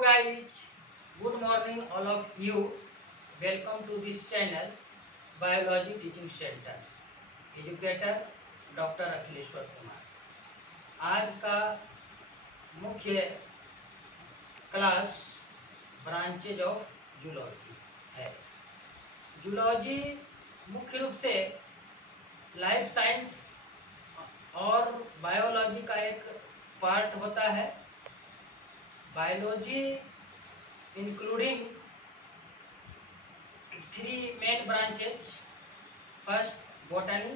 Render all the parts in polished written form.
guys, good morning all of you. Welcome to this channel Biology Teaching Center. Educator doctor Akhileshwar Kumar. आज का मुख्य class branches of zoology है। Zoology मुख्य रूप से लाइफ साइंस और बायोलॉजी का एक पार्ट होता है। Biology including 3 main branches. First, botany,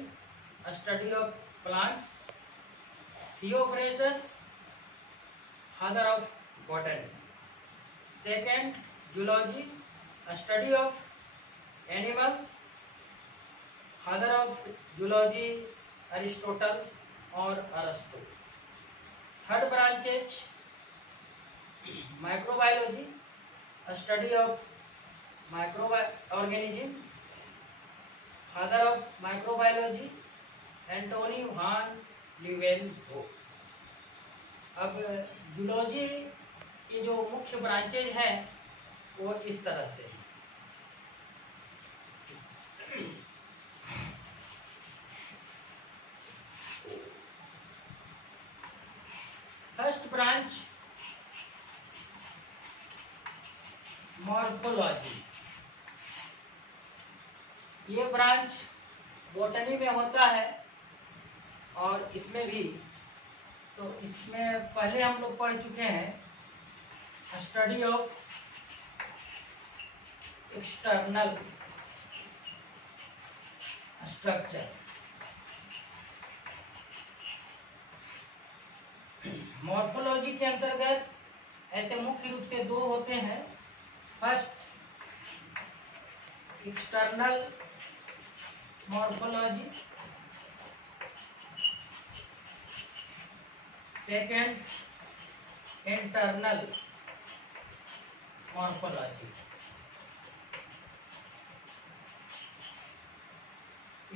a study of plants. Theophrastus, father of botany. Second, zoology, a study of animals. Father of zoology, Aristotle or Aristo. Third branch is microbiology, a study of microorganism. Father of microbiology, Antonie van Leeuwenhoek. अब zoology के जो मुख्य branches हैं वो इस तरह से हैं। First branch morphology. ये ब्रांच बॉटनी में होता है और इसमें भी, तो इसमें पहले हम लोग पढ़ चुके हैं study of external structure. Morphology के अंतर्गत ऐसे मुख्य रूप से 2 होते हैं। First, external morphology, second internal morphology.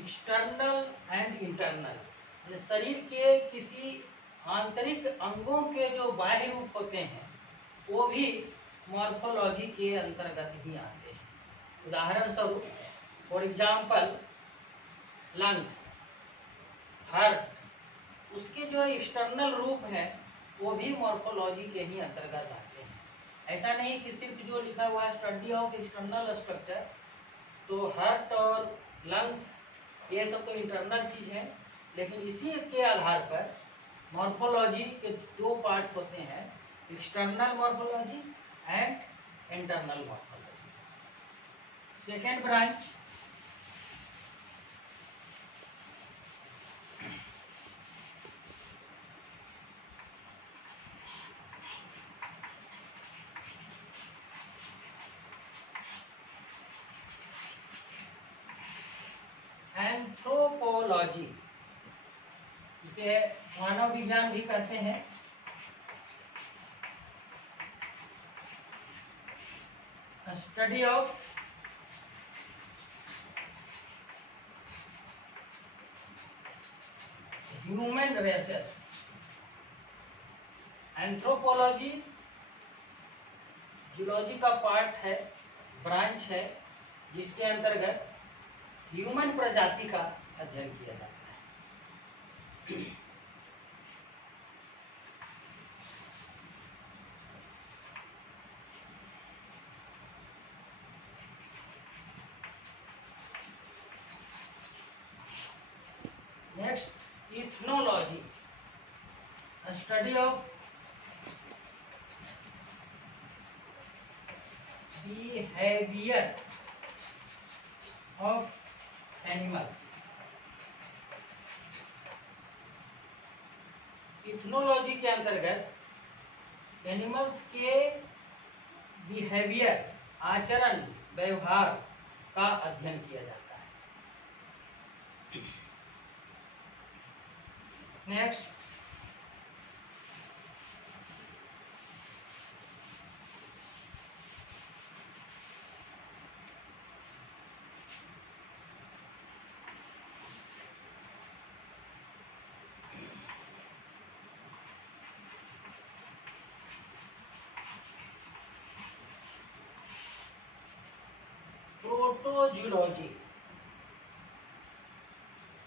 External and internal, शरीर के किसी आंतरिक अंगों के जो बाह्य रूप होते हैं वो भी मॉर्फोलॉजी के अंतर्गत ही आते हैं। उदाहरण स्वरूप, फॉर एग्जाम्पल, लंग्स, हार्ट, उसके जो एक्सटर्नल रूप हैं वो भी मॉर्फोलॉजी के ही अंतर्गत आते हैं। ऐसा नहीं कि सिर्फ जो लिखा हुआ है स्टडी ऑफ एक्सटर्नल स्ट्रक्चर, तो हार्ट और लंग्स ये सब तो इंटरनल चीज है, लेकिन इसी के आधार पर मॉर्फोलॉजी के 2 पार्ट्स होते हैं, external morphology and internal morphology. Second branch anthropology, इसे मानव विज्ञान भी कहते हैं। Study of human races. Anthropology zoology का पार्ट है, ब्रांच है, जिसके अंतर्गत ह्यूमन प्रजाति का अध्ययन किया जाता है। Next, ethnology, study of behaviour of animals. Ethnology के अंतर्गत एनिमल्स के बिहेवियर, आचरण, व्यवहार का अध्ययन किया जाता है। नेक्स्ट, प्रोटोजूलॉजी।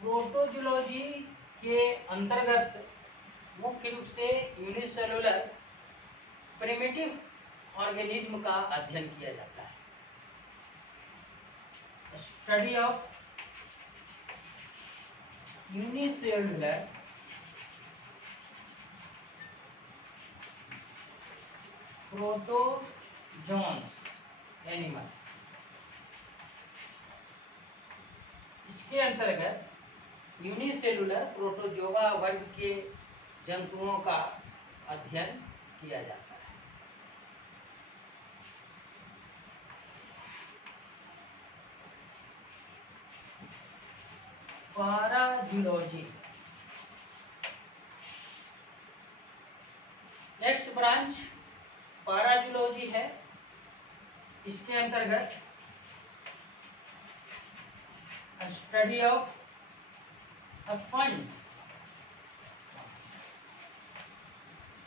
प्रोटोजूलॉजी के अंतर्गत मुख्य रूप से यूनिसेलुलर प्रिमिटिव ऑर्गेनिज्म का अध्ययन किया जाता है। Study of unicellular protozoans animal. इसके अंतर्गत यूनिसेलुलर प्रोटोजोआ वर्ग के जंतुओं का अध्ययन किया जाता है। पाराजूलॉजी। नेक्स्ट ब्रांच पाराजूलॉजी है। इसके अंतर्गत स्टडी ऑफ स्पंज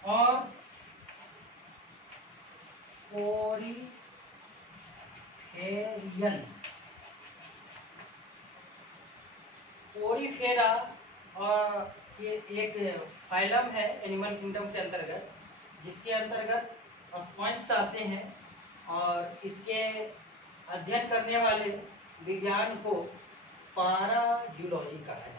और पोरीफेरियंस। पोरीफेरा और ये एक फाइलम है एनिमल किंगडम के अंतर्गत, जिसके अंतर्गत स्पंज आते हैं और इसके अध्ययन करने वाले विज्ञान को पाराजूलॉजी कहा जाता है।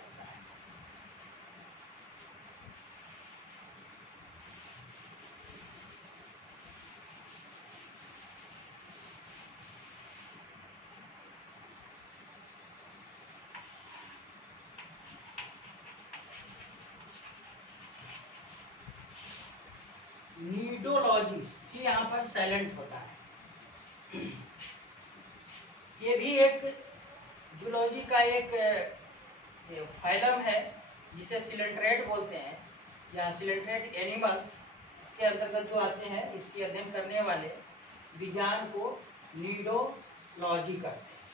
नीडोलॉजी, सी यहाँ पर साइलेंट होता है। ये भी एक जूलॉजी का एक फाइलम है जिसे सिलेंट्रेट बोलते हैं, या सिलेंट्रेट एनिमल्स इसके अंतर्गत जो आते हैं। इसके अध्ययन करने वाले विज्ञान को नीडोलॉजी कहते हैं।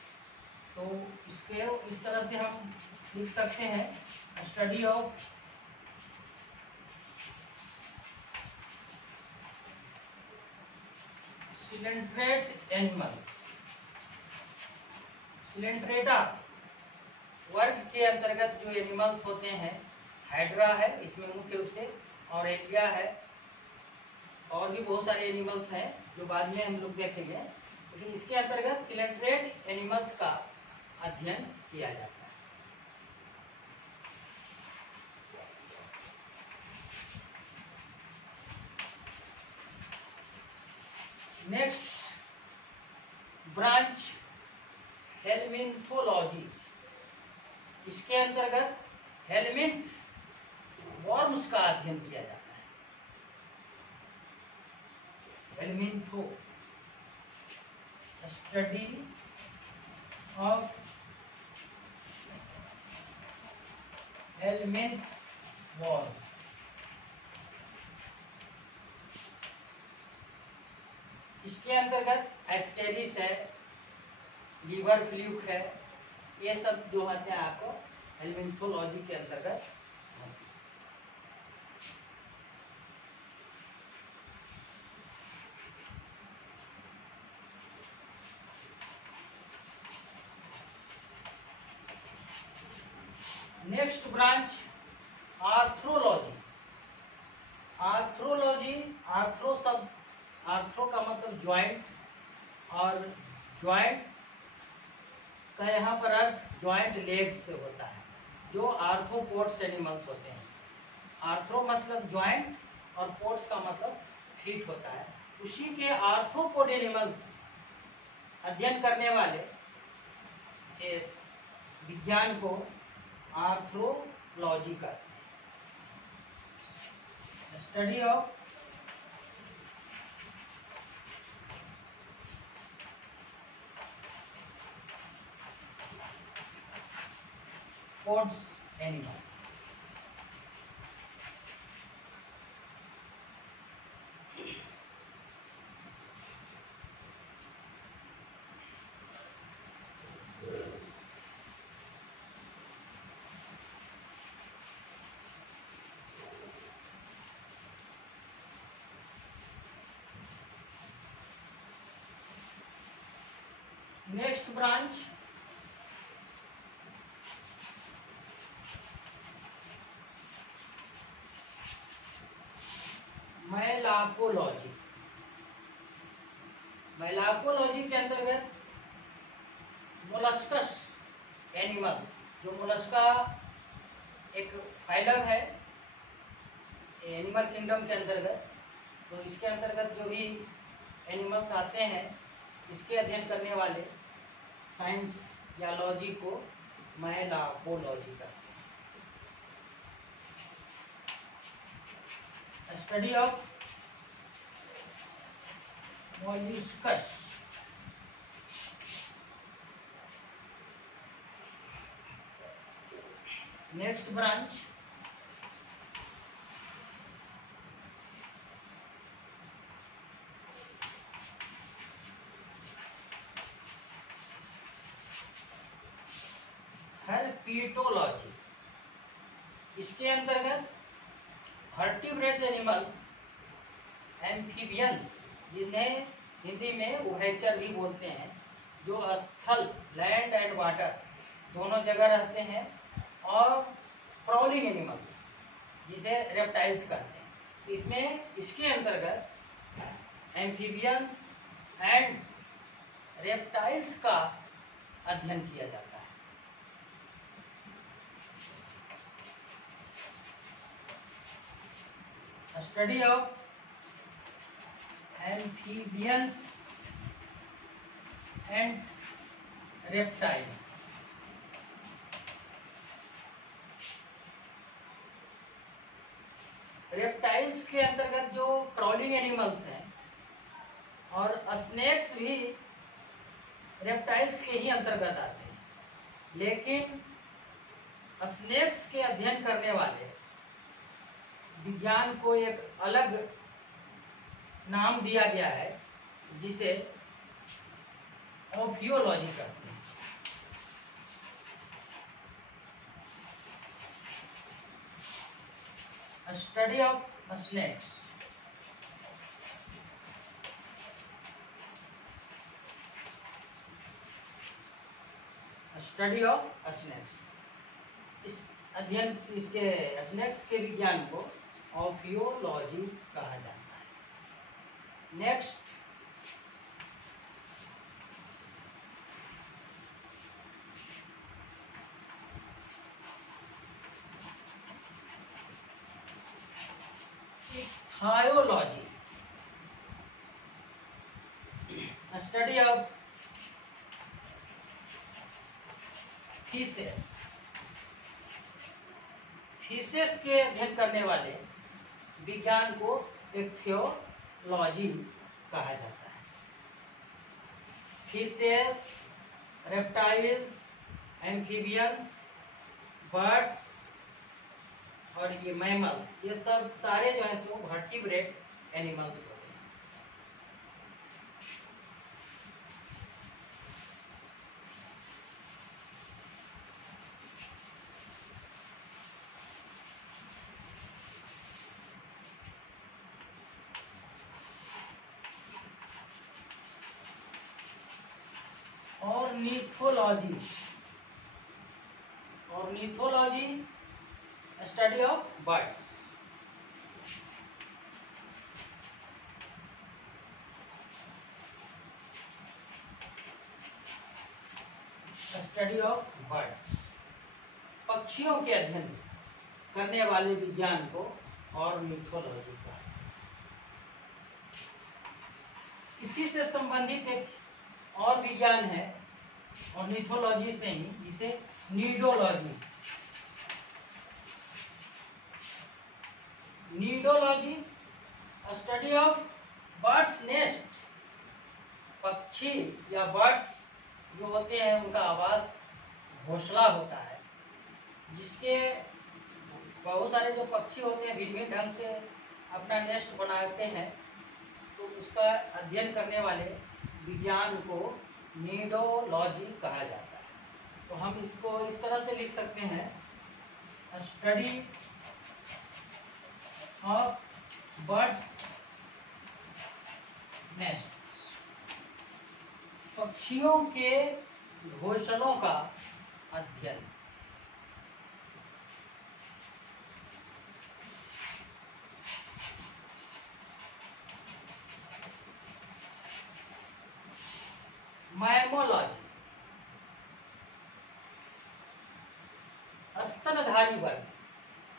तो इसके इस तरह से हम लिख सकते हैं, study of coelenterate animals. Coelenterata वर्ग के अंतर्गत जो एनिमल्स होते हैं, हाइड्रा है इसमें मुख्य रूप से, और एलिया है, और भी बहुत सारे एनिमल्स हैं जो बाद में हम लोग देखेंगे। लेकिन इसके अंतर्गत सिलेंट्रेट एनिमल्स का अध्ययन किया जाता है। Next branch helminthology. इसके अंतर्गत हेलमिन्थ वॉर्म्स का अध्ययन किया जाता है। हेलमिन्थो, स्टडी ऑफ हेलमिन्थ वॉर्म। इसके अंतर्गत एस्केरिस है, लीवर फ्लूक है, ये सब जो होते हैं आपको हेलमिन्थोलॉजी के अंतर्गत। Next branch arthrology. Arthrology, arthro शब्द, आर्थ्रो का मतलब ज्वाइंट, और ज्वाइंट का यहाँ पर अर्थ ज्वाइंट लेग से होता है, जो आर्थ्रोपोड्स एनिमल्स होते हैं। आर्थ्रो मतलब ज्वाइंट और पोड्स का मतलब फीट होता है। उसी के आर्थ्रोपोड एनिमल्स अध्ययन करने वाले इस विज्ञान को आर्थ्रोलॉजी कहते हैं। Study of pods animal. Next branch malacology. Malacology के अंतर्गत मोलस्कस एनिमल्स, जो मोलस्का एक फाइलम है एनिमल किंगडम के अंतर्गत, तो इसके अंतर्गत जो भी एनिमल्स आते हैं इसके अध्ययन करने वाले साइंस या लॉजी को मैलाकोलॉजी कहते हैं। Study of molluscs. Next branch herpetology. इसके अंतर्गत वर्टिब्रेट एनिमल्स, एम्फीबियंस, जिन्हें हिंदी में उभयचर भी बोलते हैं, जो स्थल लैंड एंड वाटर दोनों जगह रहते हैं, और क्राउलिंग एनिमल्स जिसे रेप्टाइल्स कहते हैं। इसमें इसके अंतर्गत एम्फीबियंस एंड रेप्टाइल्स का अध्ययन किया जाता है। Study of amphibians and reptiles. Reptiles के अंतर्गत जो क्राउलिंग एनिमल्स हैं और स्नेक्स भी रेप्टाइल्स के ही अंतर्गत आते हैं, लेकिन स्नेक्स के अध्ययन करने वाले विज्ञान को एक अलग नाम दिया गया है जिसे ऑफियोलॉजी कहते हैं। Study of snakes. Study of snakes, इस अध्ययन इसके स्नेक्स के विज्ञान को ऑफियोलॉजी कहा जाता है। Next ichthyology. Study of fishes. Fishes के अध्ययन करने वाले विज्ञान को इक्थियोलॉजी कहा जाता है। फिशेस, रेप्टाइल्स, एम्फीबियंस, बर्ड्स और ये मैमल्स, ये सब सारे जो है सो वर्टिब्रेट एनिमल्स होते हैं। Ornithology. Ornithology study of birds. Study of birds, पक्षियों के अध्ययन करने वाले विज्ञान को ऑर्निथोलॉजी कहा। इसी से संबंधित एक और विज्ञान है ऑर्निथोलॉजी से ही, जिसे नीडोलॉजी। नीडोलॉजी स्टडी ऑफ बर्ड्स नेस्ट। पक्षी या बर्ड्स जो होते हैं उनका आवास घोंसला होता है, जिसके बहुत सारे जो पक्षी होते हैं भिन्न भिन्न ढंग से अपना नेस्ट बनाते हैं, तो उसका अध्ययन करने वाले विज्ञान को नीडोलॉजी कहा जाता है। तो हम इसको इस तरह से लिख सकते हैं, स्टडी ऑफ बर्ड्स नेस्ट, पक्षियों के घोंसलों का अध्ययन। मैमोलॉजी, स्तनधारी वर्ग।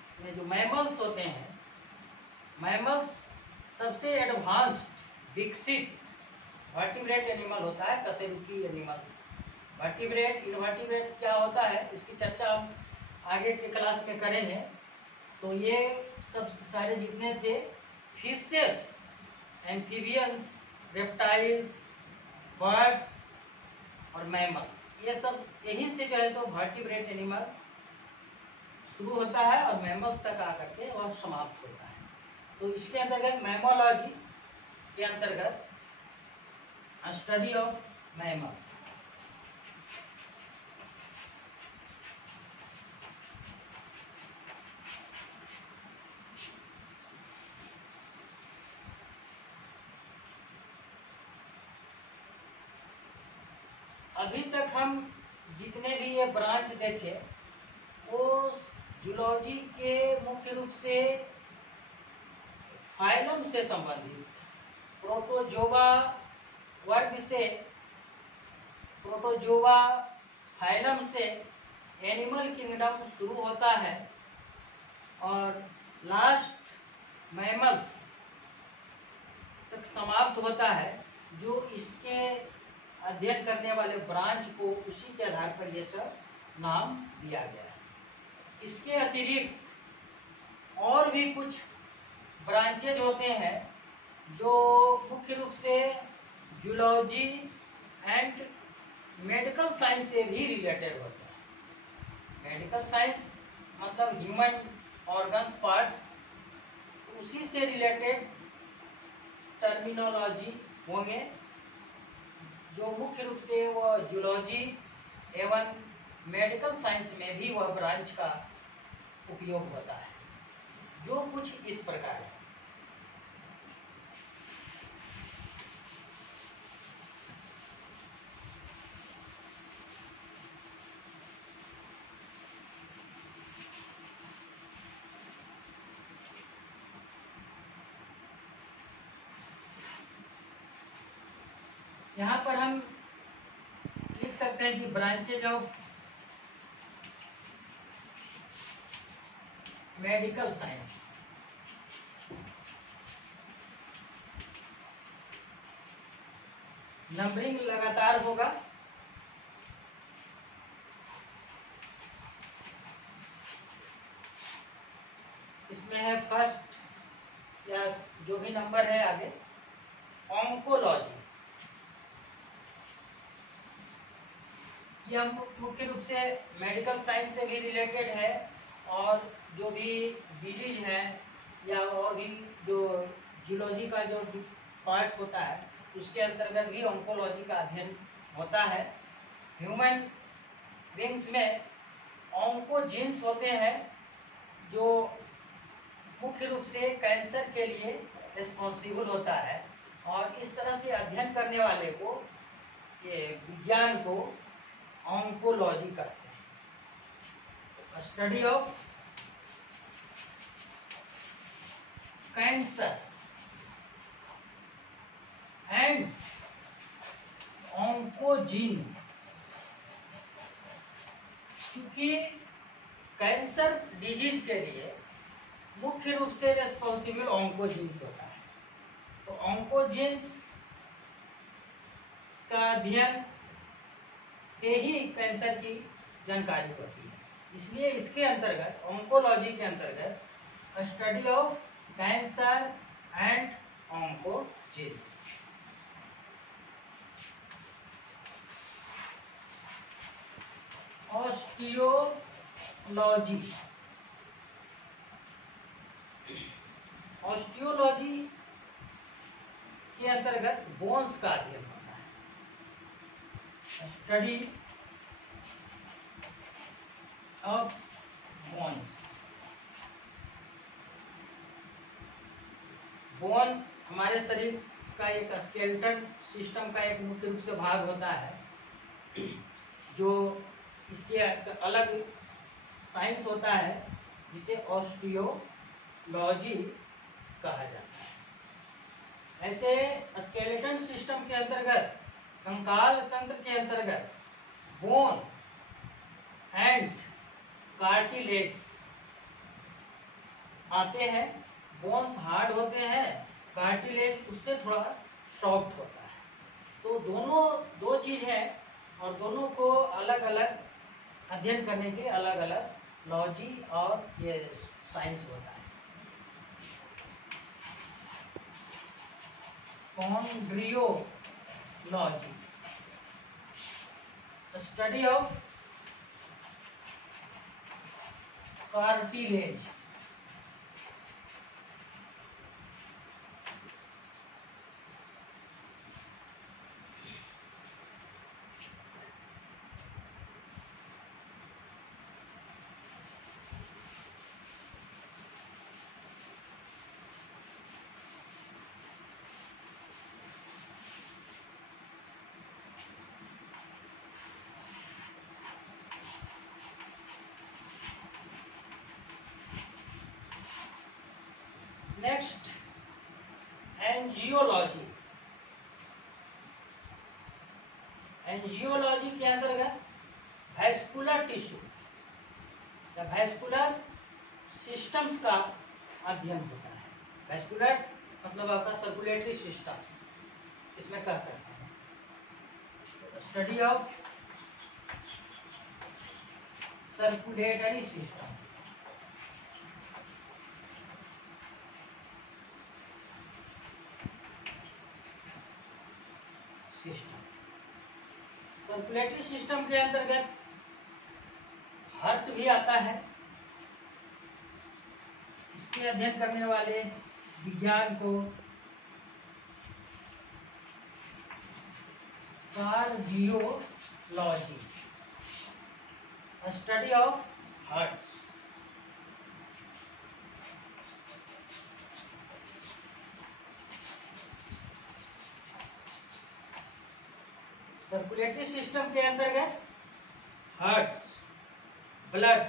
इसमें जो मैमल्स होते हैं, मैमल्स सबसे एडवांस्ड विकसित वर्टिब्रेट एनिमल होता है, कशेरुकी एनिमल्स। वर्टिब्रेट इनवर्टिब्रेट क्या होता है, इसकी चर्चा हम आगे के क्लास में करेंगे। तो ये सब सारे जितने थे, फिशेस, एम्फीबियंस, रेप्टाइल्स, बर्ड्स और मैमल्स, ये सब यहीं से जो है तो वर्टिब्रेट एनिमल्स शुरू होता है और मैमल्स तक आकर के वह समाप्त होता है। तो इसके अंतर्गत मैमोलॉजी के अंतर्गत स्टडी ऑफ मैमल्स। अभी तक हम जितने भी ये ब्रांच देखे वो जूलॉजी के मुख्य रूप से फाइलम से संबंधित, प्रोटोजोआ वर्ग से, प्रोटोजोआ फाइलम से एनिमल किंगडम शुरू होता है और लास्ट मैमल्स तक समाप्त होता है। जो इसके अध्ययन करने वाले ब्रांच को उसी के आधार पर यह सब नाम दिया गया है। इसके अतिरिक्त और भी कुछ ब्रांचेज होते हैं जो मुख्य रूप से जूलॉजी एंड मेडिकल साइंस से भी रिलेटेड होते हैं। मेडिकल साइंस मतलब ह्यूमन ऑर्गन्स, पार्ट्स, उसी से रिलेटेड टर्मिनोलॉजी होंगे जो मुख्य रूप से वह जूलॉजी एवं मेडिकल साइंस में भी वह ब्रांच का उपयोग होता है, जो कुछ इस प्रकार है। यहाँ पर हम लिख सकते हैं कि branches of medical science. Numbering लगातार होगा। इसमें है फर्स्ट या जो भी नंबर है आगे, ऑन्कोलॉजी। यह मुख्य रूप से मेडिकल साइंस से भी रिलेटेड है और जो भी डिजीज है या और भी जो जूलॉजी का जो पार्ट होता है उसके अंतर्गत भी ऑन्कोलॉजी का अध्ययन होता है। ह्यूमन बींग्स में ऑन्कोजीन्स होते हैं जो मुख्य रूप से कैंसर के लिए रिस्पॉन्सिबल होता है और इस तरह से अध्ययन करने वाले को, ये विज्ञान को ऑन्कोलॉजी कहते हैं। Study of cancer and oncogene. क्योंकि कैंसर डिजीज के लिए मुख्य रूप से रेस्पॉन्सिबल ऑन्कोजीन्स होता है, तो ऑन्कोजीन्स का अध्ययन से ही कैंसर की जानकारी होती है। इसलिए इसके अंतर्गत, ऑन्कोलॉजी के अंतर्गत study of cancer and oncogenes. Osteology. Osteology के अंतर्गत बोन्स का अध्ययन होता है। Study of bones. बोन हमारे शरीर का एक स्केलेटन सिस्टम का एक मुख्य रूप से भाग होता है, जो इसके अलग साइंस होता है जिसे ऑस्टियोलॉजी कहा जाता है। ऐसे स्केलेटन सिस्टम के अंतर्गत कंकाल तंत्र के अंतर्गत बोन एंड कार्टिलेज आते हैं। बोन्स हार्ड होते हैं, कार्टिलेज उससे थोड़ा सॉफ्ट होता है। तो दोनों दो चीज है और दोनों को अलग अलग अध्ययन करने के अलग अलग लॉजी और ये साइंस होता है। Chondrology, study of cartilage. Next angiology. Angiology के अंतर्गत वैस्कुलर टिश्यू या वैस्कुलर सिस्टम्स का अध्ययन होता है। वैस्कुलर मतलब आपका सर्कुलेटरी सिस्टम्स इसमें कह सकते हैं। Study of circulatory system. Circulatory system के अंतर्गत हार्ट भी आता है। इसके अध्ययन करने वाले विज्ञान को cardiology, study of heart. Circulatory system के अंतर्गत हार्ट, ब्लड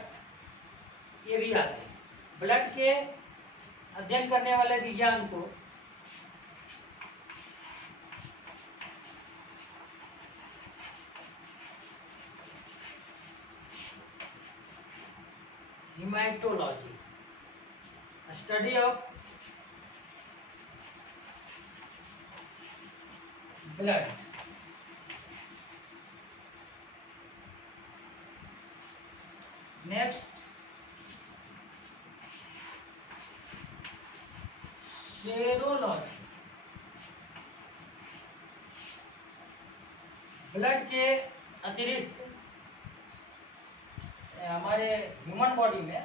ये भी आते हैं। ब्लड के अध्ययन करने वाले विज्ञान को haematology, study of blood. Next serology, blood के अतिरिक्त हमारे ह्यूमन बॉडी में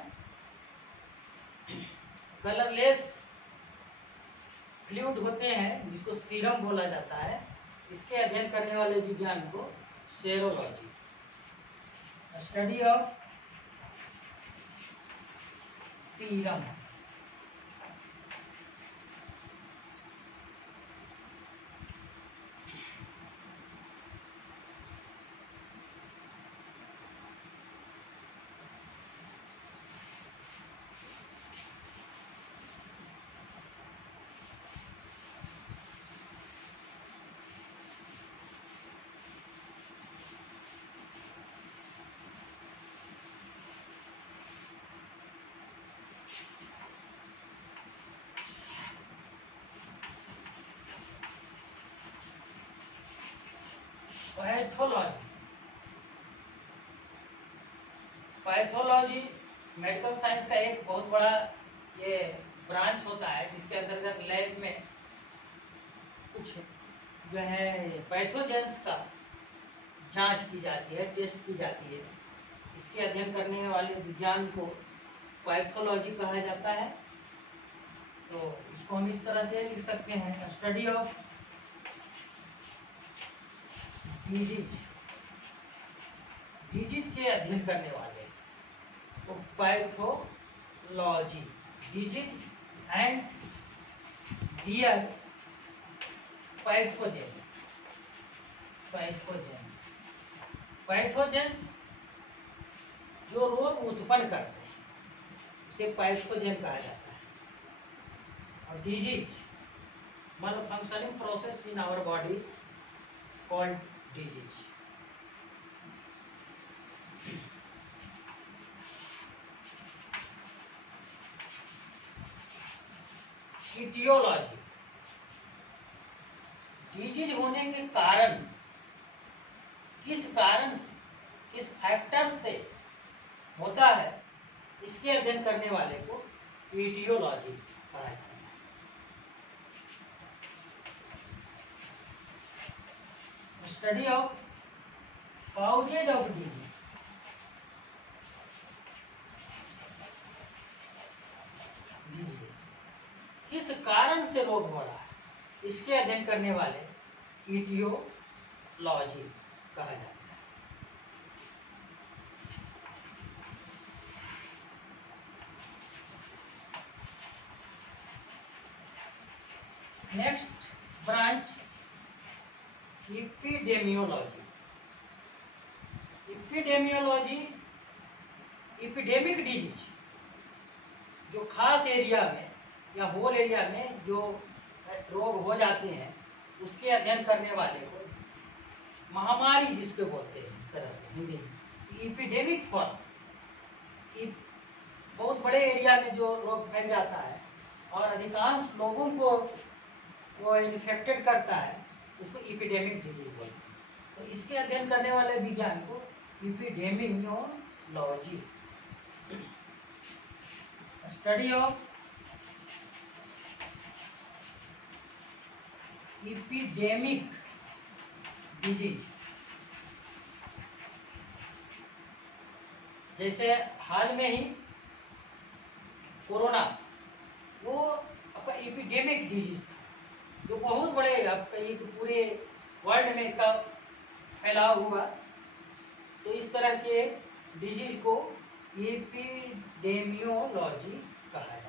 कलरलेस फ्लूइड होते हैं जिसको सीरम बोला जाता है। इसके अध्ययन करने वाले विज्ञान को serology, study of serum. Pathology, pathology medical science का एक बहुत बड़ा ये ब्रांच होता है जिसके अंतर्गत लैब में कुछ जो है पैथोजेंस का जांच की जाती है, टेस्ट की जाती है। इसके अध्ययन करने वाले विज्ञान को पैथोलॉजी कहा जाता है। तो इसको हम इस तरह से लिख सकते हैं, स्टडी ऑफ डिजीज, डिजीज के अध्ययन करने वाले तो pathology, disease and their pathogen, pathogens, pathogens जो रोग उत्पन्न करते हैं उसे पैथोजेन कहा जाता है। और डिजीज मतलब functioning process in our body called disease. Etiology, disease होने के कारण, किस कारण से, किस फैक्टर से होता है, इसके अध्ययन करने वाले को ईटियोलॉजी कहा जाता है। Study of causes of disease, किस कारण से रोग हो रहा है, इसके अध्ययन करने वाले ईटियोलॉजी कहा जाता है। Next branch epidemiology. Epidemiology epidemic disease, जो खास एरिया में या होल एरिया में जो रोग हो जाते हैं उसके अध्ययन करने वाले को महामारी जिसको बोलते हैं एक तरह से हिंदी में, इपिडेमिक फॉर्म, बहुत बड़े एरिया में जो रोग फैल जाता है और अधिकांश लोगों को वो इन्फेक्टेड करता है, उसको इपिडेमिक डिजीज बोलते हैं। तो इसके अध्ययन करने वाले विज्ञान को इपिडेमियोलॉजी, स्टडी ऑफ इपिडेमिक डिजीज। जैसे हाल में ही कोरोना, वो आपका इपिडेमिक डिजीज था, जो बहुत बड़े आपका एक पूरे वर्ल्ड में इसका फैलाव हुआ। तो इस तरह के डिजीज को एपिडेमियोलॉजी कहा जाता है।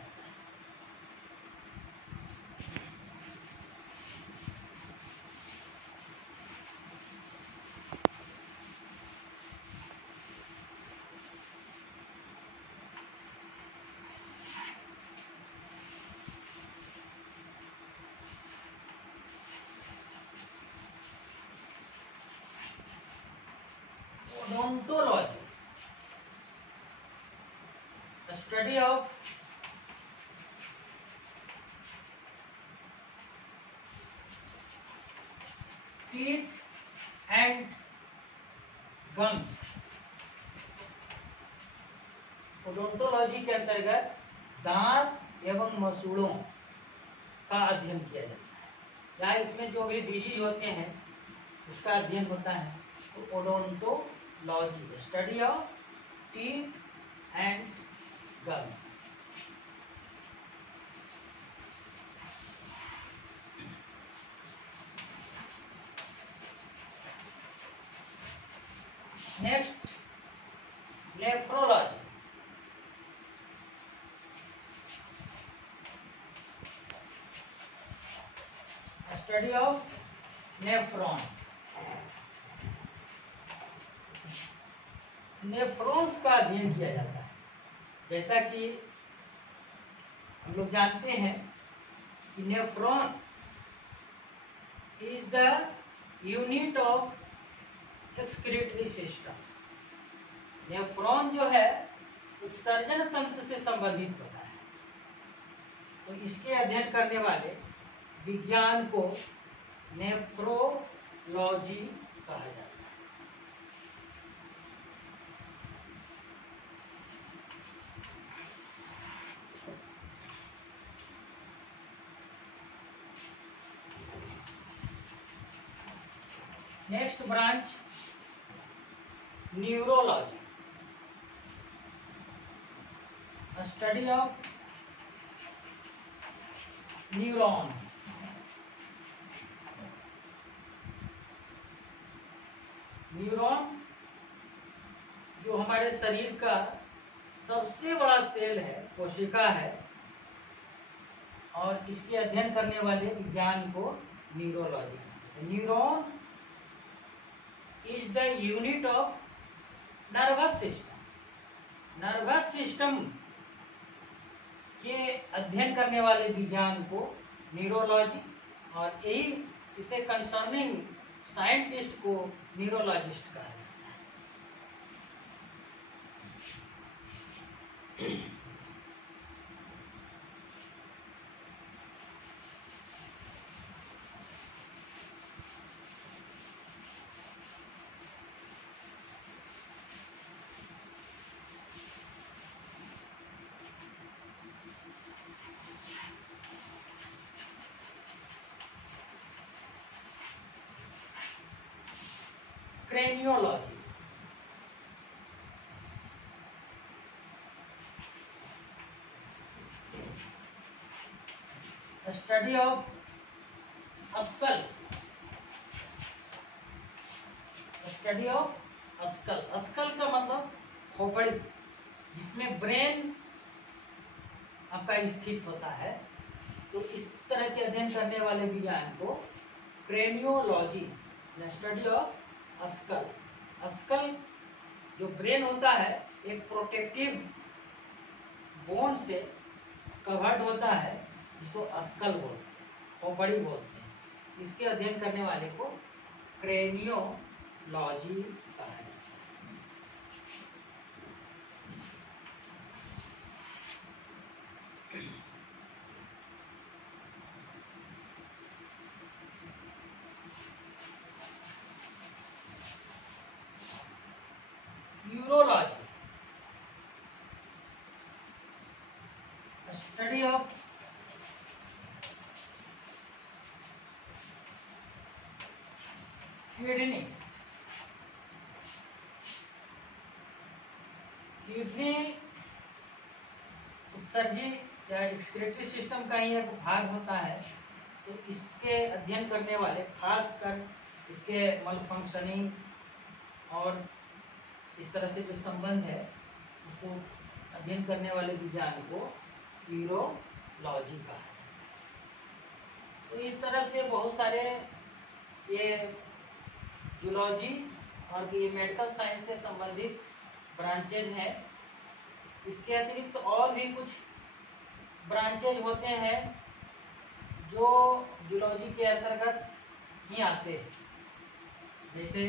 Odontology, the study of teeth and gums। Odontology के अंतर्गत दांत एवं मसूड़ों का अध्ययन किया जाता है, या इसमें जो भी डिजीज होते हैं उसका अध्ययन होता है। तो odontology, study of teeth and gum. Next nephrology, study of nephron. Nephrons का अध्ययन किया जाता है। जैसा कि हम लोग जानते हैं कि nephron is the unit of excretory systems. Nephron जो है उत्सर्जन तंत्र से संबंधित होता है। तो इसके अध्ययन करने वाले विज्ञान को नेफ्रोलॉजी कहा जाता है। Next branch neurology, study of neuron. Neuron जो हमारे शरीर का सबसे बड़ा सेल है, कोशिका है, और इसके अध्ययन करने वाले विज्ञान को neurology. Neuron is the unit of nervous system. Nervous system के अध्ययन करने वाले विज्ञान को न्यूरोलॉजी, और यही इसे कंसर्निंग साइंटिस्ट को न्यूरोलॉजिस्ट कहा जाता है। Craniology, study of skull, study of skull. Skull का मतलब खोपड़ी, जिसमें ब्रेन आपका स्थित होता है। तो इस तरह के अध्ययन करने वाले विज्ञान को craniology, study of skull. Skull जो ब्रेन होता है एक प्रोटेक्टिव बोन से कवर्ड होता है, जिसको स्कल बोलते हैं, खोपड़ी बोलते हैं। इसके अध्ययन करने वाले को क्रेनियोलॉजी कहा जाता है। Neurology, study of kidney. Kidney उत्सर्जी या एक्सक्रीटरी सिस्टम का ही एक भाग होता है। तो इसके अध्ययन करने वाले, खासकर इसके मल फंक्शनिंग और इस तरह से जो संबंध है उसको अध्ययन करने वाले विज्ञान को यूरोलॉजी का है। तो इस तरह से बहुत सारे ये जूलॉजी और ये मेडिकल साइंस से संबंधित ब्रांचेज हैं। इसके अतिरिक्त और भी कुछ ब्रांचेज होते हैं जो जूलॉजी के अंतर्गत ही आते हैं, जैसे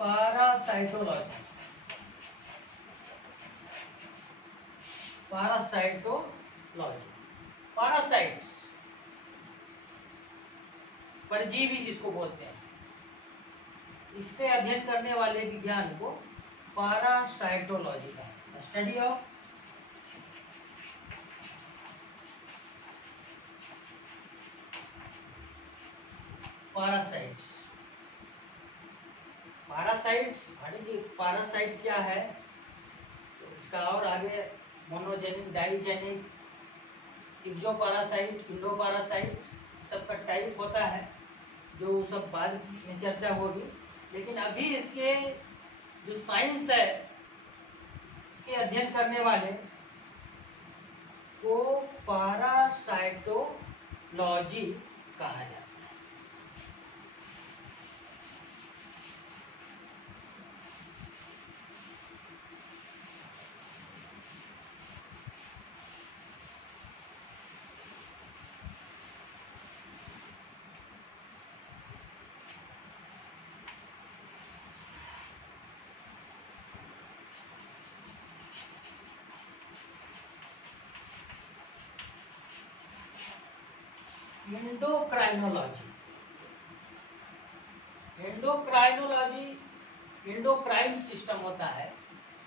पैरासाइटोलॉजी, पैरासाइटोलॉजी, पैरासाइट्स, परजीवी जिसको बोलते हैं, इसके अध्ययन करने वाले विज्ञान को पैरासाइटोलॉजी का, study of parasites. Parasites, parasite क्या है तो इसका और आगे मोनोजेनिक, डाइजेनिक, एक्सोपैरासाइट, इंडोपैरासाइट सबका टाइप होता है, जो सब बाद में चर्चा होगी। लेकिन अभी इसके जो साइंस है इसके अध्ययन करने वाले को पैरासाइटोलॉजी कहा जाता है। एंडोक्राइनोलॉजी, एंडोक्राइनोलॉजी एंडोक्राइन सिस्टम होता है,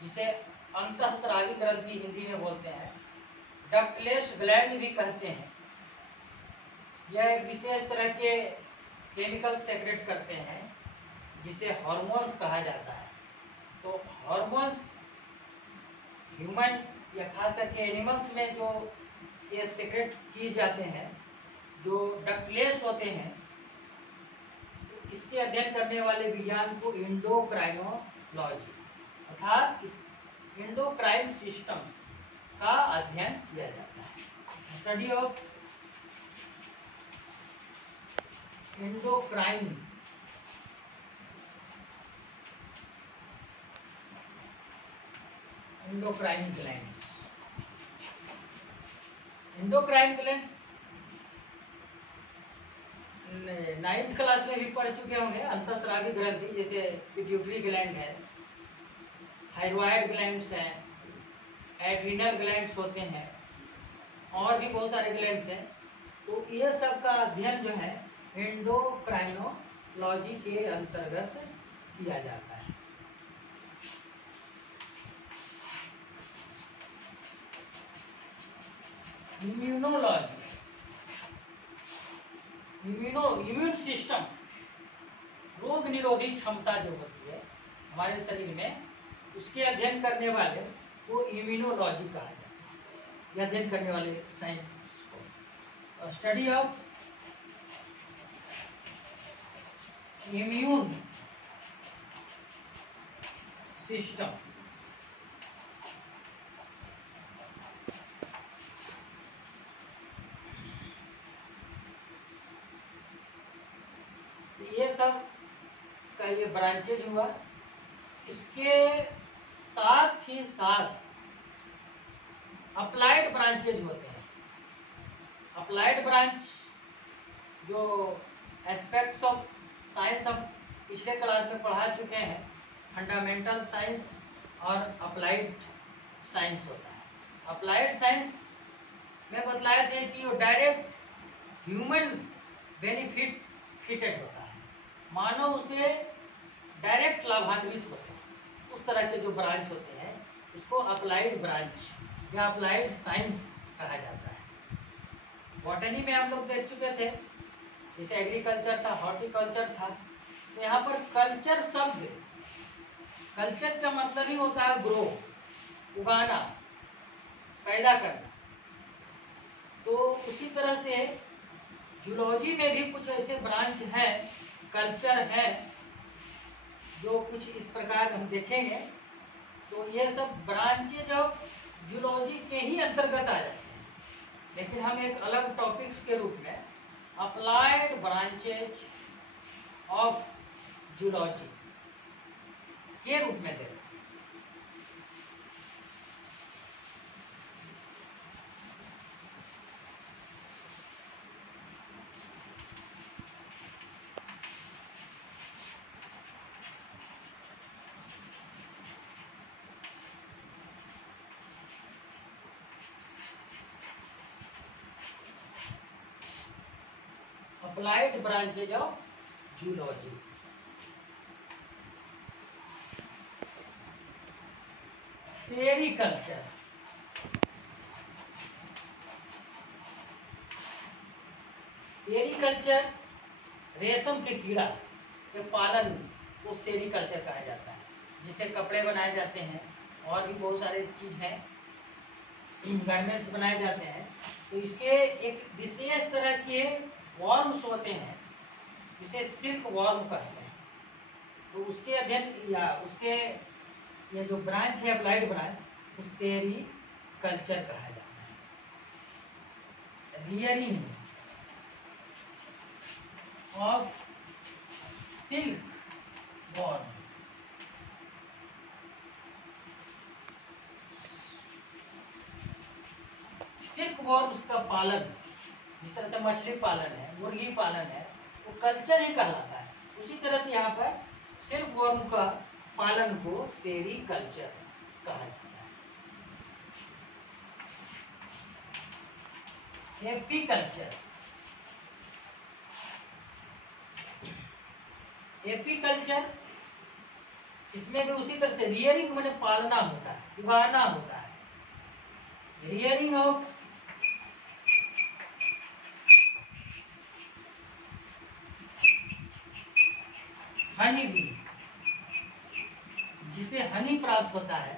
जिसे अंतःस्रावी ग्रंथि हिंदी में बोलते हैं, डक्टलेस ग्लैंड भी कहते हैं। यह एक विशेष तरह के केमिकल सेक्रेट करते हैं जिसे हार्मोन्स कहा जाता है। तो हार्मोन्स ह्यूमन या खास करके एनिमल्स में जो ये सेक्रेट किए जाते हैं, जो डक्टलेस होते हैं, इसके अध्ययन करने वाले विज्ञान को एंडोक्राइनोलॉजी अर्थात इस एंडोक्राइन सिस्टम्स का अध्ययन किया जाता है। Study of endocrine gland. Endocrine glands 9th class में भी पढ़ चुके होंगे। अंतःस्रावी ग्रंथि जैसे पिट्यूटरी ग्लैंड है, थायराइड ग्लैंड्स हैं, एड्रिनल ग्लैंड्स होते हैं, और भी बहुत सारे ग्लैंड्स हैं। तो ये सब का अध्ययन जो है एंडोक्राइनोलॉजी के अंतर्गत किया जाता है। इम्यूनोलॉजी, इम्यून सिस्टम, रोग निरोधी क्षमता जो होती है हमारे शरीर में, उसके अध्ययन करने वाले वो इम्यूनोलॉजी कहा जाता है। यह अध्ययन करने वाले साइंस को स्टडी ऑफ इम्यून सिस्टम। ये सब का ये ब्रांचेज हुआ। इसके साथ ही साथ अप्लाइड ब्रांचेज होते हैं। अप्लाइड ब्रांच जो एस्पेक्ट्स ऑफ साइंस हम पिछले क्लास में पढ़ा चुके हैं, फंडामेंटल साइंस और अप्लाइड साइंस होता है। अप्लाइड साइंस में बतलाए थे कि वो डायरेक्ट ह्यूमन बेनिफिट फिटेड होता है, मानव उसे डायरेक्ट लाभान्वित होते हैं। उस तरह के जो ब्रांच होते हैं उसको अप्लाइड ब्रांच या अप्लाइड साइंस कहा जाता है। बॉटनी में हम लोग देख चुके थे, जैसे एग्रीकल्चर था, हॉर्टिकल्चर था। तो यहाँ पर कल्चर शब्द, कल्चर का मतलब ही होता है ग्रो, उगाना, पैदा करना। तो उसी तरह से जूलॉजी में भी कुछ ऐसे ब्रांच हैं, कल्चर है, जो कुछ इस प्रकार हम देखेंगे। तो ये सब ब्रांचेज ऑफ जूलॉजी के ही अंतर्गत आ जाते हैं, लेकिन हम एक अलग टॉपिक्स के रूप में अप्लाइड ब्रांचेज ऑफ जूलॉजी के रूप में देखते हैं। Applied branches of zoology. Sericulture, sericulture रेशम के कीड़ा के पालन को सेरीकल्चर कहा जाता है, जिससे कपड़े बनाए जाते हैं और भी बहुत सारे चीज हैं, गारमेंट्स बनाए जाते हैं। तो इसके एक विशेष तरह के वर्म्स होते हैं जिसे सिल्क वर्म कहते हैं। तो उसके अध्ययन या उसके ये जो ब्रांच है अप्लाइड ब्रांच, उस सेरीकल्चर कहा जाता है। Rearing of silk worm, silk worms का पालन, जिस तरह से मछली पालन है, मुर्गी पालन है, वो कल्चर ही कहलाता है। उसी तरह से यहाँ पर सिल्क वर्म का पालन को सेरीकल्चर कहा जाता है। एपीकल्चर, एपीकल्चर इसमें भी उसी तरह से रियरिंग मैंने पालना होता है, उगाना होता है। रियरिंग ऑफ हनी बी, जिसे हनी प्राप्त होता है,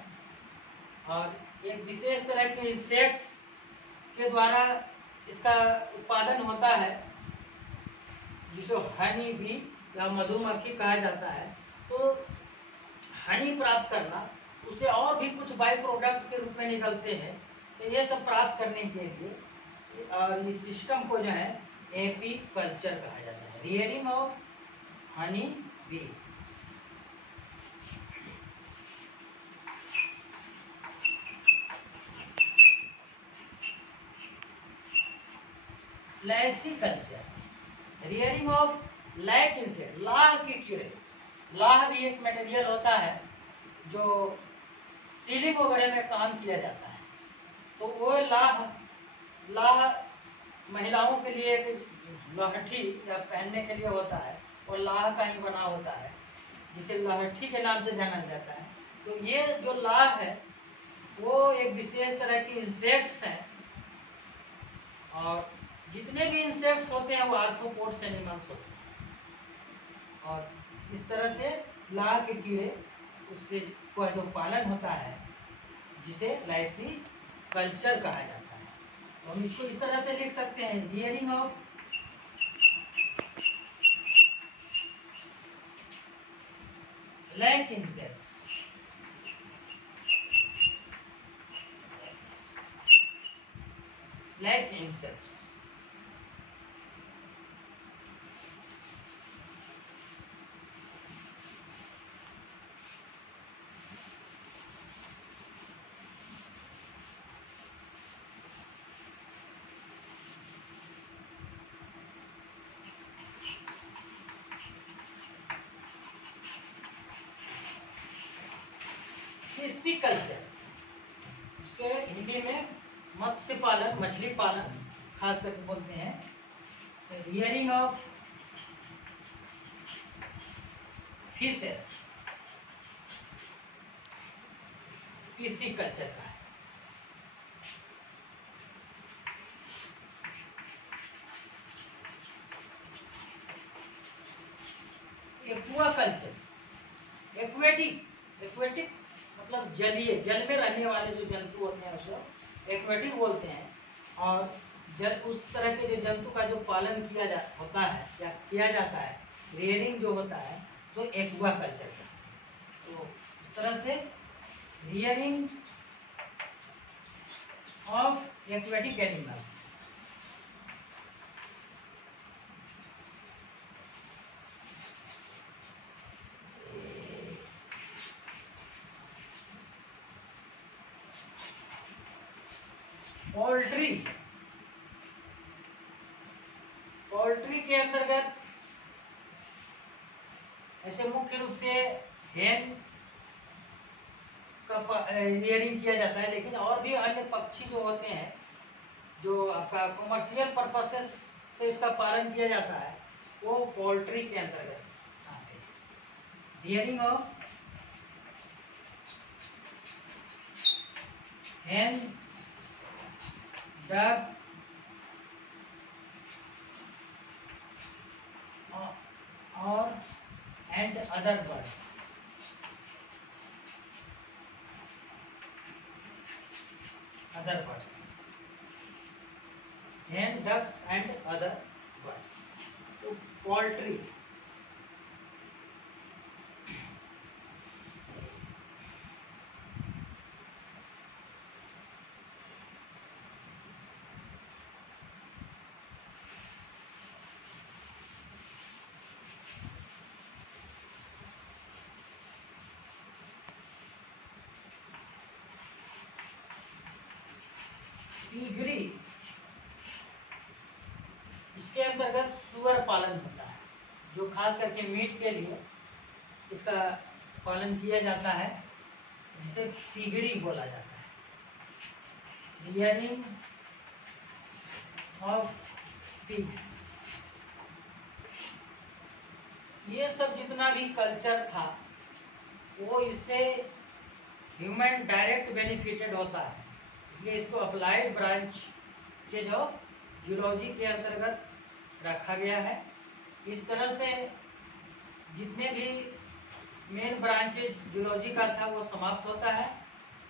और एक विशेष तरह के इंसेक्ट्स के द्वारा इसका उत्पादन होता है, जिसे हनी बी या मधुमक्खी कहा जाता है। तो हनी प्राप्त करना, उसे और भी कुछ बाई प्रोडक्ट के रूप में निकलते हैं। तो ये सब प्राप्त करने के लिए और इस सिस्टम को जो है एपीकल्चर कहा जाता है, rearing of honey bee. Fleshy culture, rearing of lac insect, लाह के कीड़े। लाह भी एक मटेरियल होता है जो सीलिंग वगैरह में काम किया जाता है। तो वो लाह महिलाओं के लिए एक लहठी या पहनने के लिए होता है, और लाह का ही बना होता है जिसे लहठी के नाम से जाना जाता है। तो ये जो लाह है वो एक विशेष तरह की इंसेक्ट्स हैं, और जितने भी इंसेक्ट्स होते हैं वो आर्थ्रोपोड्स एनिमल्स होते हैं। और इस तरह से लाह के कीड़े उससे को जो पालन होता है जिसे लाइसी कल्चर कहा जाता है। हम इसको इस तरह से लिख सकते हैं, rearing of lac insects, lac insects. Fishery culture, इसके हिंदी में मत्स्य पालन, मछली पालन खास करके बोलते हैं। Rearing of fishes, fishy culture का है। एक्वा कल्चर, एक्वेटिक, एक्वेटिक मतलब जलीय, जल में रहने वाले जो जंतु होते हैं उसको एक्वेटिक बोलते हैं। और जल उस तरह के जो जंतु का जो पालन होता है या किया जाता है, रेयरिंग जो होता है, तो एक्वा कल्चर का। तो इस तरह से rearing of aquatic animals. Poultry, poultry के अंतर्गत ऐसे मुख्य रूप से हेन का रियरिंग किया जाता है, लेकिन और भी अन्य पक्षी जो होते हैं जो आपका कमर्शियल पर्पसेस से इसका पालन किया जाता है, वो पोल्ट्री के अंतर्गत आते हैं। Rearing of hen, duck or and other birds, hen, ducks and other birds। तो पोल्ट्री पिगरी, इसके अंतर्गत सुअर पालन होता है, जो खास करके मीट के लिए इसका पालन किया जाता है, जिसे पिगरी बोला जाता है। Rearing of pigs. ये सब जितना भी कल्चर था वो इससे ह्यूमन डायरेक्ट बेनिफिटेड होता है, इसलिए इसको अप्लाइड ब्रांच ऑफ जूलॉजी के अंतर्गत रखा गया है। इस तरह से जितने भी मेन ब्रांचेज जूलॉजी का था वो समाप्त होता है,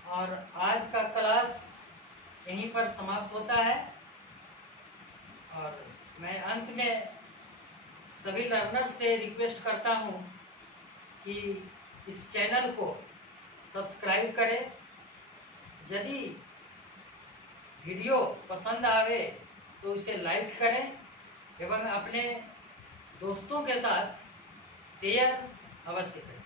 और आज का क्लास यहीं पर समाप्त होता है। और मैं अंत में सभी लर्नर्स से रिक्वेस्ट करता हूँ कि इस चैनल को सब्सक्राइब करें। यदि वीडियो पसंद आवे तो इसे लाइक करें एवं अपने दोस्तों के साथ शेयर अवश्य करें।